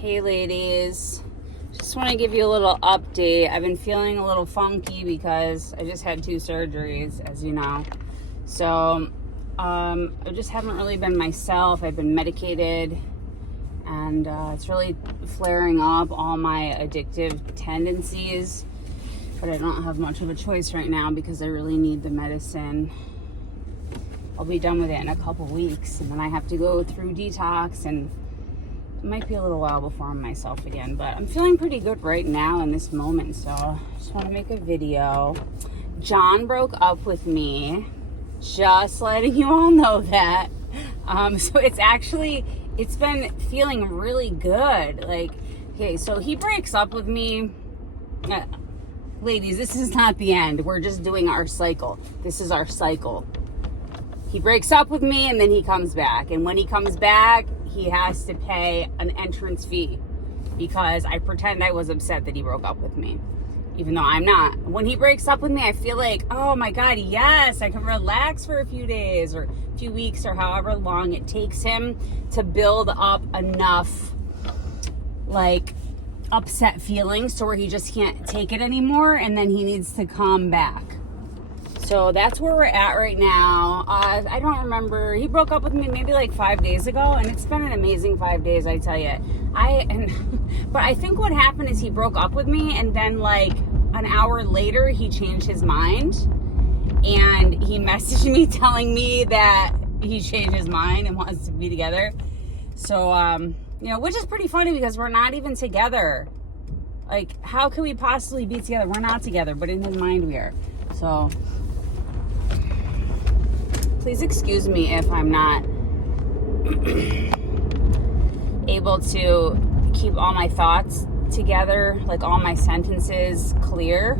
Hey ladies, just want to give you a little update. I've been feeling a little funky because I just had 2 surgeries, as you know. So I just haven't really been myself. I've been medicated and it's really flaring up all my addictive tendencies, but I don't have much of a choice right now because I really need the medicine. I'll be done with it in a couple weeks, and then I have to go through detox, and it might be a little while before I'm myself again, but I'm feeling pretty good right now in this moment, so I just want to make a video. John broke up with me, just letting you all know that. So it's been feeling really good. Like, okay, so he breaks up with me. Ladies, this is not the end. We're just doing our cycle. This is our cycle. He breaks up with me and then he comes back. And when he comes back, he has to pay an entrance fee because I pretend I was upset that he broke up with me, even though I'm not. When he breaks up with me, I feel like, oh my God, yes, I can relax for a few days or a few weeks or however long it takes him to build up enough like upset feelings to where he just can't take it anymore, and then he needs to come back. So that's where we're at right now. I don't remember. He broke up with me maybe like 5 days ago, and it's been an amazing 5 days, I tell you. But I think what happened is he broke up with me, and then like an hour later, he changed his mind, and he messaged me telling me that he changed his mind and wants to be together. So, which is pretty funny because we're not even together. Like, how can we possibly be together? We're not together, but in his mind we are. So please excuse me if I'm not able to keep all my thoughts together, like all my sentences clear.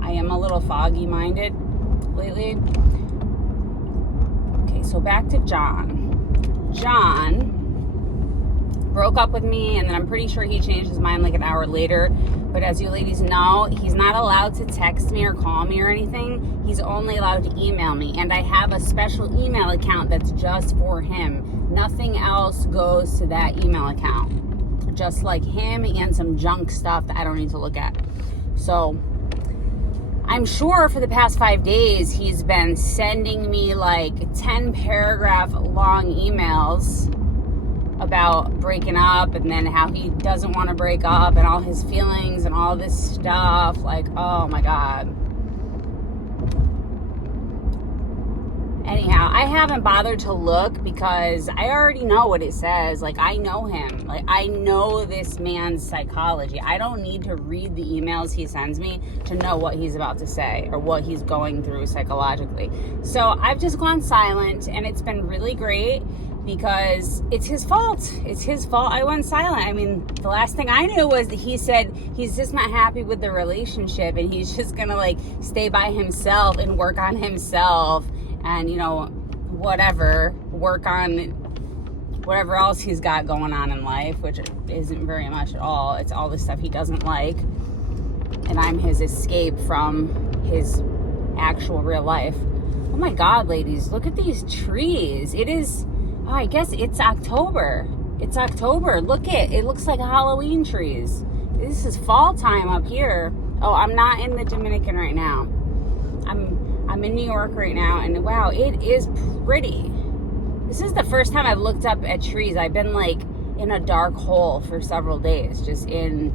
I am a little foggy-minded lately. Okay, so back to John. John broke up with me, and then I'm pretty sure he changed his mind like an hour later. But as you ladies know, he's not allowed to text me or call me or anything. He's only allowed to email me. And I have a special email account that's just for him. Nothing else goes to that email account. Just like him and some junk stuff that I don't need to look at. So I'm sure for the past 5 days, he's been sending me like 10 paragraph long emails about breaking up, and then how he doesn't want to break up, and all his feelings and all this stuff. Like, oh my God. Anyhow, I haven't bothered to look because I already know what it says. Like, I know him. Like, I know this man's psychology. I don't need to read the emails he sends me to know what he's about to say or what he's going through psychologically. So I've just gone silent, and it's been really great because it's his fault. It's his fault I went silent. I mean, the last thing I knew was that he said he's just not happy with the relationship, and he's just gonna like stay by himself and work on himself and, whatever, work on whatever else he's got going on in life, which isn't very much at all. It's all the stuff he doesn't like, and I'm his escape from his actual real life. Oh my God, ladies, look at these trees. It is, I guess it's October. It's October. Look it looks like Halloween trees. This is fall time up here. Oh, I'm not in the Dominican right now. I'm in New York right now, and wow, it is pretty. This is the first time I've looked up at trees. I've been like in a dark hole for several days, just in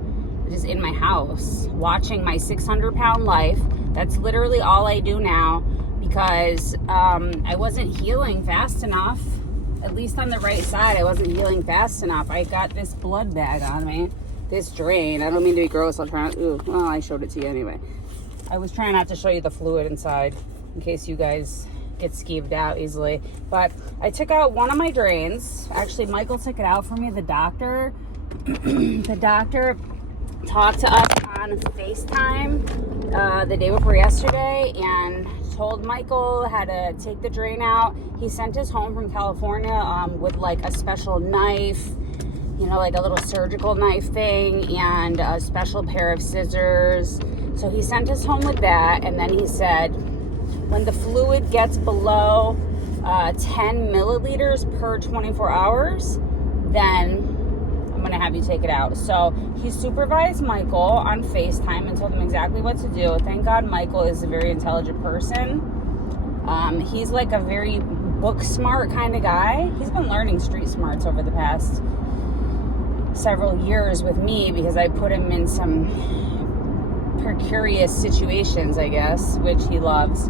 my house, watching my 600-pound life. That's literally all I do now because I wasn't healing fast enough. At least on the right side, I wasn't healing fast enough. I got this blood bag on me, this drain. I don't mean to be gross. I'll try not. Well, I showed it to you anyway. I was trying not to show you the fluid inside in case you guys get skeeved out easily. But I took out one of my drains. Actually, Michael took it out for me. The doctor, the doctor talked to us on FaceTime the day before yesterday and told Michael how to take the drain out. He sent us home from California with like a special knife, like a little surgical knife thing, and a special pair of scissors. So he sent us home with that, and then he said when the fluid gets below 10 milliliters per 24 hours, then I'm going to have you take it out. So he supervised Michael on FaceTime and told him exactly what to do. Thank God Michael is a very intelligent person. He's like a very book smart kind of guy. He's been learning street smarts over the past several years with me because I put him in some precarious situations, I guess, which he loves.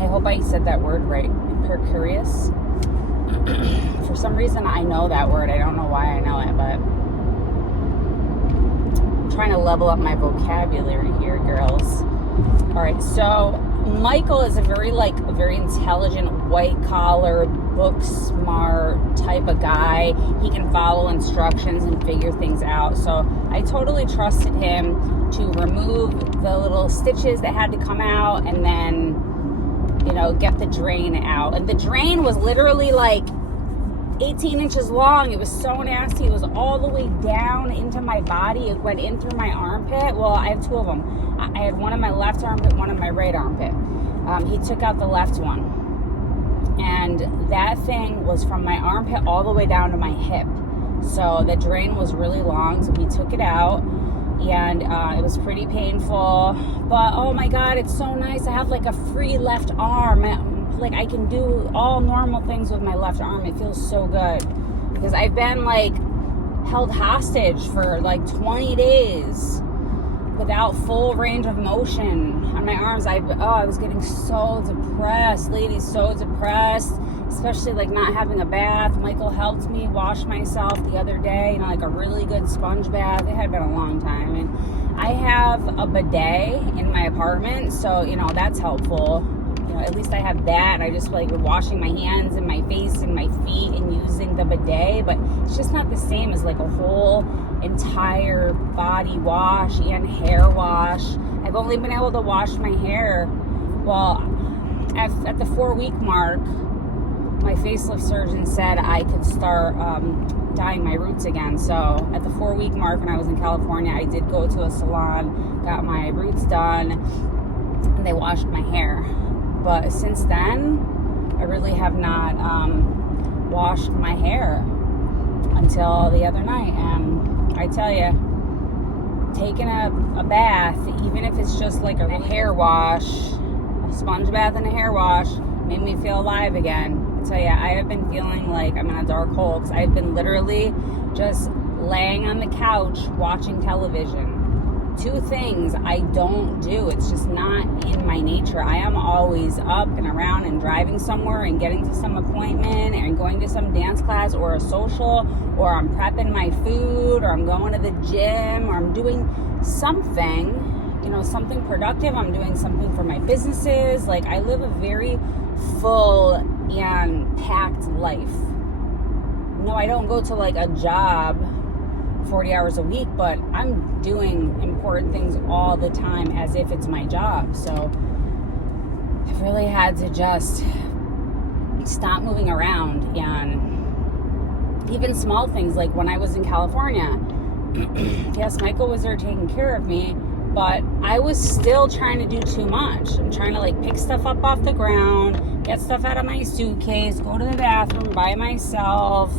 I hope I said that word right. Precarious. For some reason, I know that word. I don't know why I know it, but I'm trying to level up my vocabulary here, girls. All right, so Michael is a very intelligent, white-collar, book-smart type of guy. He can follow instructions and figure things out. So I totally trusted him to remove the little stitches that had to come out and then, get the drain out. And the drain was literally 18 inches long. It was so nasty. It was all the way down into my body. It went in through my armpit. Well, I have two of them. I had one in my left armpit, one in my right armpit. He took out the left one. And that thing was from my armpit all the way down to my hip. So the drain was really long. So he took it out. And it was pretty painful. But, oh my God, it's so nice. I have a free left arm. I can do all normal things with my left arm. It feels so good. Because I've been, held hostage for, 20 days without full range of motion on my arms. I was getting so depressed. Ladies, so depressed. Especially, not having a bath. Michael helped me wash myself the other day. A really good sponge bath. It had been a long time. And I have a bidet in my apartment. So, that's helpful. At least I have that, and I just feel washing my hands and my face and my feet and using the bidet, but it's just not the same as a whole entire body wash and hair wash. I've only been able to wash my hair, at the 4-week mark, my facelift surgeon said I could start dyeing my roots again. So at the 4-week mark when I was in California, I did go to a salon, got my roots done, and they washed my hair. But since then, I really have not washed my hair until the other night. And I tell you, taking a bath, even if it's just a hair wash, a sponge bath and a hair wash, made me feel alive again. I tell you, I have been feeling like I'm in a dark hole because I've been literally just laying on the couch watching television. Two things I don't do. It's just not in my nature. I am always up and around and driving somewhere and getting to some appointment and going to some dance class or a social, or I'm prepping my food, or I'm going to the gym, or I'm doing something, something productive. I'm doing something for my businesses. I live a very full and packed life. No, I don't go to a job 40 hours a week, but I'm doing important things all the time as if it's my job. So I've really had to just stop moving around, and even small things when when I was in California, yes, Michael was there taking care of me, but I was still trying to do too much. I'm trying to pick stuff up off the ground, get stuff out of my suitcase, go to the bathroom by myself.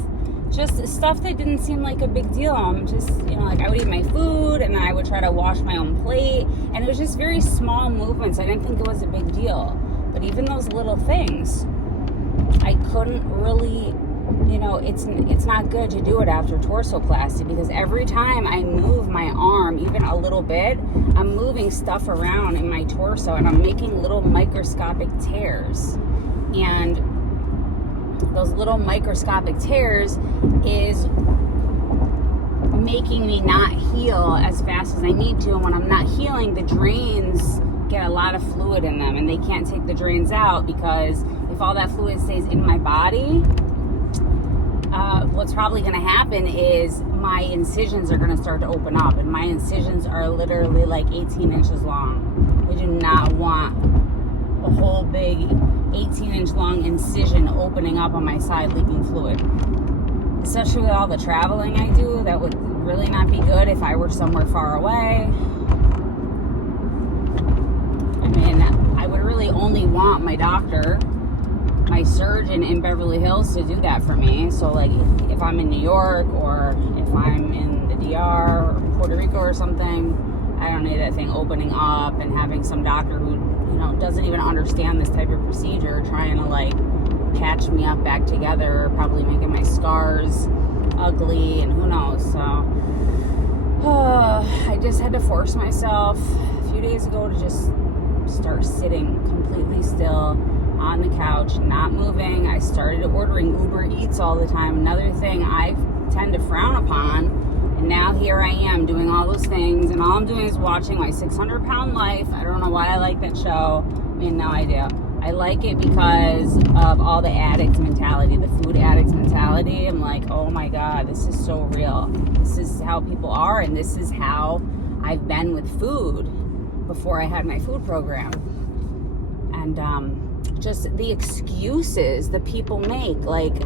Just stuff that didn't seem like a big deal. I'm just, I would eat my food and then I would try to wash my own plate. And it was just very small movements. I didn't think it was a big deal. But even those little things, I couldn't really, it's not good to do it after torsoplasty, because every time I move my arm, even a little bit, I'm moving stuff around in my torso and I'm making little microscopic tears. And those little microscopic tears is making me not heal as fast as I need to. And when I'm not healing, the drains get a lot of fluid in them, and they can't take the drains out, because if all that fluid stays in my body, what's probably going to happen is my incisions are going to start to open up, and my incisions are literally 18 inches long. We do not want a whole big 18-inch long incision opening up on my side, leaking fluid. Especially with all the traveling I do, that would really not be good if I were somewhere far away. I mean, I would really only want my doctor my surgeon in Beverly Hills to do that for me. So like if I'm in New York or if I'm in the DR or Puerto Rico or something, I don't need that thing opening up and having some doctor who, you know, doesn't even understand this type of procedure trying to like patch me up back together, probably making my scars ugly and who knows. So I just had to force myself a few days ago to just start sitting completely still on the couch, not moving. I started ordering Uber Eats all the time. Another thing I tend to frown upon. And now here I am doing all those things, and all I'm doing is watching my 600-pound life. I don't know why I like that show. I mean, no idea. I like it because of all the addicts mentality, the food addicts mentality. I'm like, oh my God, this is so real. This is how people are, and this is how I've been with food before I had my food program. And just the excuses that people make, like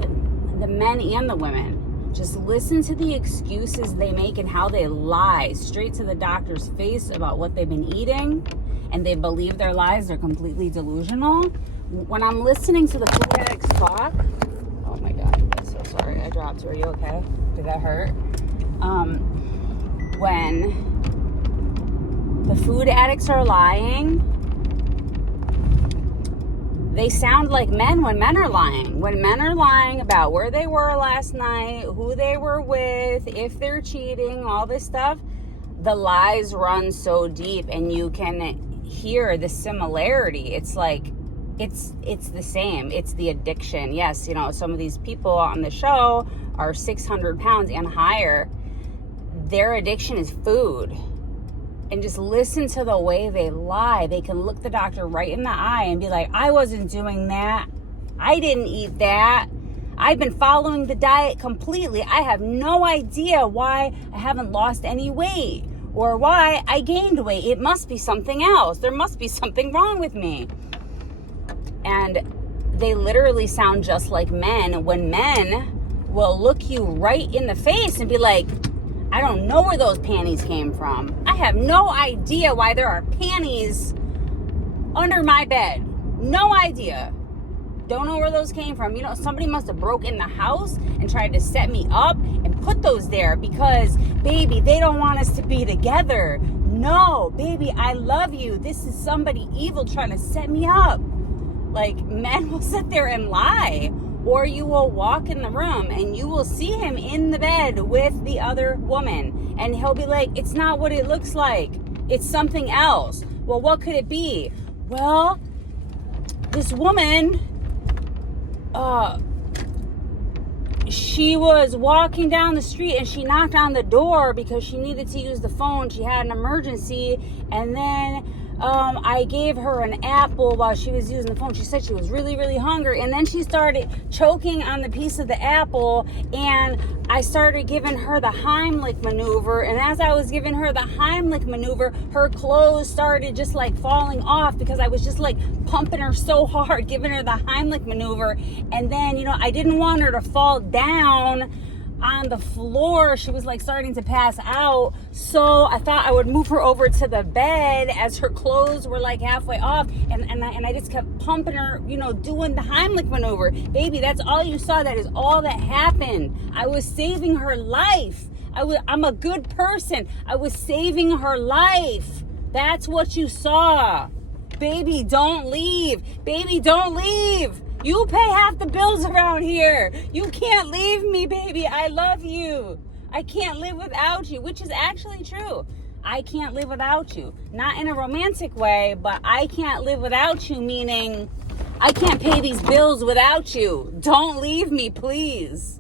the men and the women. Just listen to the excuses they make and how they lie straight to the doctor's face about what they've been eating, and they believe their lies. They're completely delusional. When I'm listening to the food addicts talk, oh my God, I'm so sorry. I dropped you. Are you okay? Did that hurt? When the food addicts are lying, they sound like men when men are lying. When men are lying about where they were last night, who they were with, if they're cheating, all this stuff, the lies run so deep, and you can hear the similarity. It's like, it's the same. It's the addiction. Yes, you know, some of these people on the show are 600 pounds and higher. Their addiction is food. And just listen to the way they lie. They can look the doctor right in the eye and be like, I wasn't doing that. I didn't eat that. I've been following the diet completely. I have no idea why I haven't lost any weight or why I gained weight. It must be something else. There must be something wrong with me. And they literally sound just like men, when men will look you right in the face and be like, I don't know where those panties came from. I have no idea why there are panties under my bed. No idea. Don't know where those came from. You know, somebody must have broke in the house and tried to set me up and put those there because, baby, they don't want us to be together. No, baby, I love you. This is somebody evil trying to set me up. Like, men will sit there and lie. Or you will walk in the room and you will see him in the bed with the other woman. And he'll be like, it's not what it looks like. It's something else. Well, what could it be? Well, this woman, she was walking down the street and she knocked on the door because she needed to use the phone. She had an emergency. And then I gave her an apple while she was using the phone. She said she was really, really hungry. And then she started choking on the piece of the apple. And I started giving her the Heimlich maneuver. And as I was giving her the Heimlich maneuver, her clothes started just like falling off because I was just like pumping her so hard, giving her the Heimlich maneuver. And then, you know, I didn't want her to fall down on the floor. She was like starting to pass out, so I thought I would move her over to the bed as her clothes were like halfway off, and I just kept pumping her, you know, doing the Heimlich maneuver. Baby, that's all you saw. That is all that happened. I was saving her life. I'm a good person. I was saving her life. That's what you saw. Baby, don't leave. Baby, don't leave. You pay half the bills around here. You can't leave me, baby. I love you. I can't live without you, which is actually true. I can't live without you. Not in a romantic way, but I can't live without you, meaning I can't pay these bills without you. Don't leave me, please.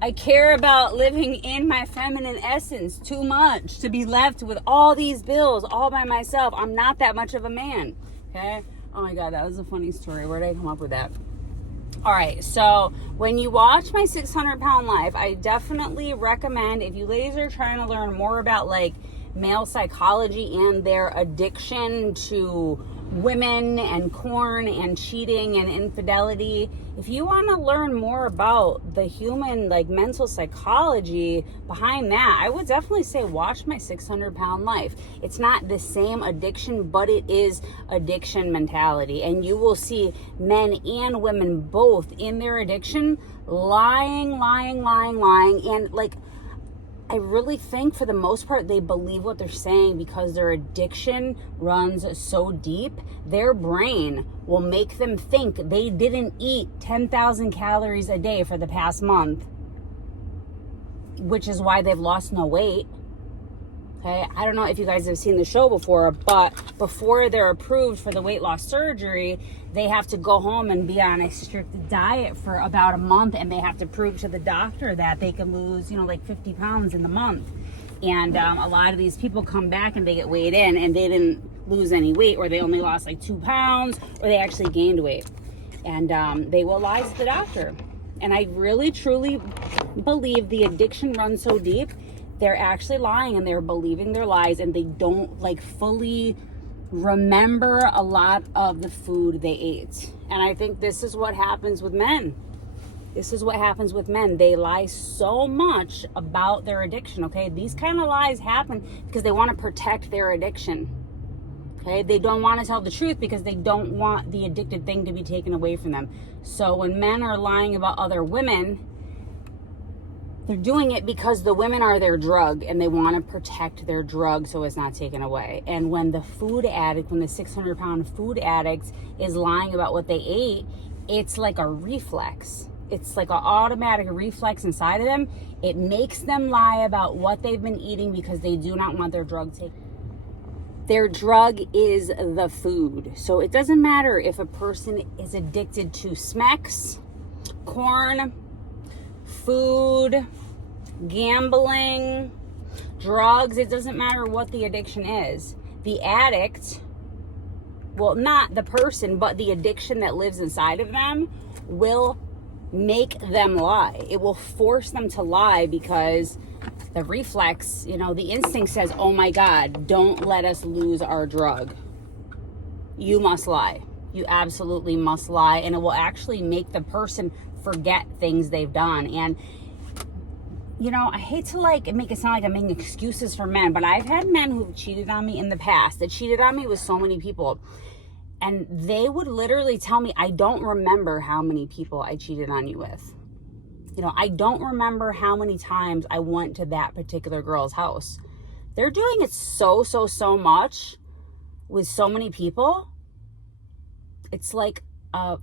I care about living in my feminine essence too much to be left with all these bills all by myself. I'm not that much of a man, okay? Oh my God, that was a funny story. Where did I come up with that? All right, so when you watch my 600-pound life, I definitely recommend, if you ladies are trying to learn more about like male psychology and their addiction to women and corn and cheating and infidelity. If you want to learn more about the human like mental psychology behind that, I would definitely say watch my 600-pound life. It's not the same addiction, but it is addiction mentality, and you will see men and women both in their addiction lying, and like I really think for the most part they believe what they're saying because their addiction runs so deep. Their brain will make them think they didn't eat 10,000 calories a day for the past month, which is why they've lost no weight. Okay, I don't know if you guys have seen the show before, but before they're approved for the weight loss surgery, they have to go home and be on a strict diet for about a month, and they have to prove to the doctor that they can lose, like 50 pounds in the month. And a lot of these people come back and they get weighed in and they didn't lose any weight, or they only lost like 2 pounds, or they actually gained weight. And they will lie to the doctor. And I really, truly believe the addiction runs so deep, they're actually lying and they're believing their lies, and they don't like fully remember a lot of the food they ate. And I think this is what happens with men. This is what happens with men. They lie so much about their addiction, okay? These kind of lies happen because they want to protect their addiction, okay? They don't want to tell the truth because they don't want the addicted thing to be taken away from them. So when men are lying about other women, they're doing it because the women are their drug and they want to protect their drug so it's not taken away. And when the food addict, when the 600-pound food addict is lying about what they ate, it's like a reflex. It's like an automatic reflex inside of them. It makes them lie about what they've been eating because they do not want their drug taken. Their drug is the food. So it doesn't matter if a person is addicted to Smecks, corn, food, gambling, drugs. It doesn't matter what the addiction is. The addict, well, not the person, but the addiction that lives inside of them will make them lie. It will force them to lie because the reflex, the instinct says, oh my God, don't let us lose our drug. You must lie. You absolutely must lie. And it will actually make the person forget things they've done. And I hate to make it sound like I'm making excuses for men, but I've had men who've cheated on me in the past, that cheated on me with so many people. And they would literally tell me, I don't remember how many people I cheated on you with. I don't remember how many times I went to that particular girl's house. They're doing it so much with so many people. It's like a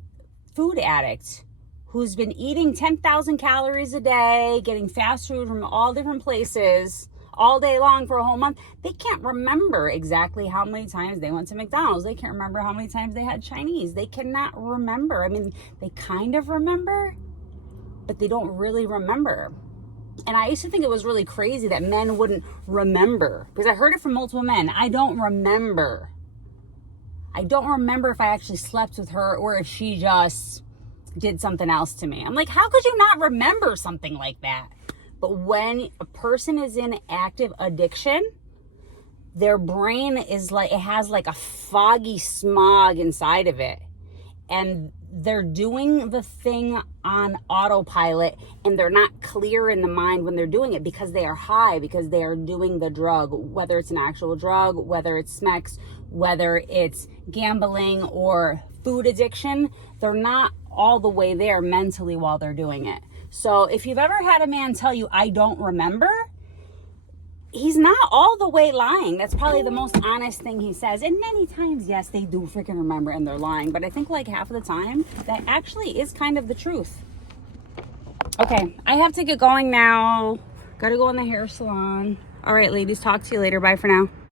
food addict who's been eating 10,000 calories a day, getting fast food from all different places all day long for a whole month. They can't remember exactly how many times they went to McDonald's. They can't remember how many times they had Chinese. They cannot remember. I mean, they kind of remember, but they don't really remember. And I used to think it was really crazy that men wouldn't remember, because I heard it from multiple men. I don't remember. I don't remember if I actually slept with her or if she just did something else to me. I'm like, how could you not remember something like that? But when a person is in active addiction, their brain is like, it has like a foggy smog inside of it. And they're doing the thing on autopilot, and they're not clear in the mind when they're doing it because they are high, because they are doing the drug, whether it's an actual drug, whether it's Smecks, whether it's gambling or food addiction. They're not all the way there mentally while they're doing it. So if you've ever had a man tell you, I don't remember, he's not all the way lying. That's probably the most honest thing he says. And many times, yes, they do freaking remember and they're lying. But I think like half of the time, that actually is kind of the truth. Okay, I have to get going now. Gotta go in the hair salon. All right, ladies, talk to you later. Bye for now.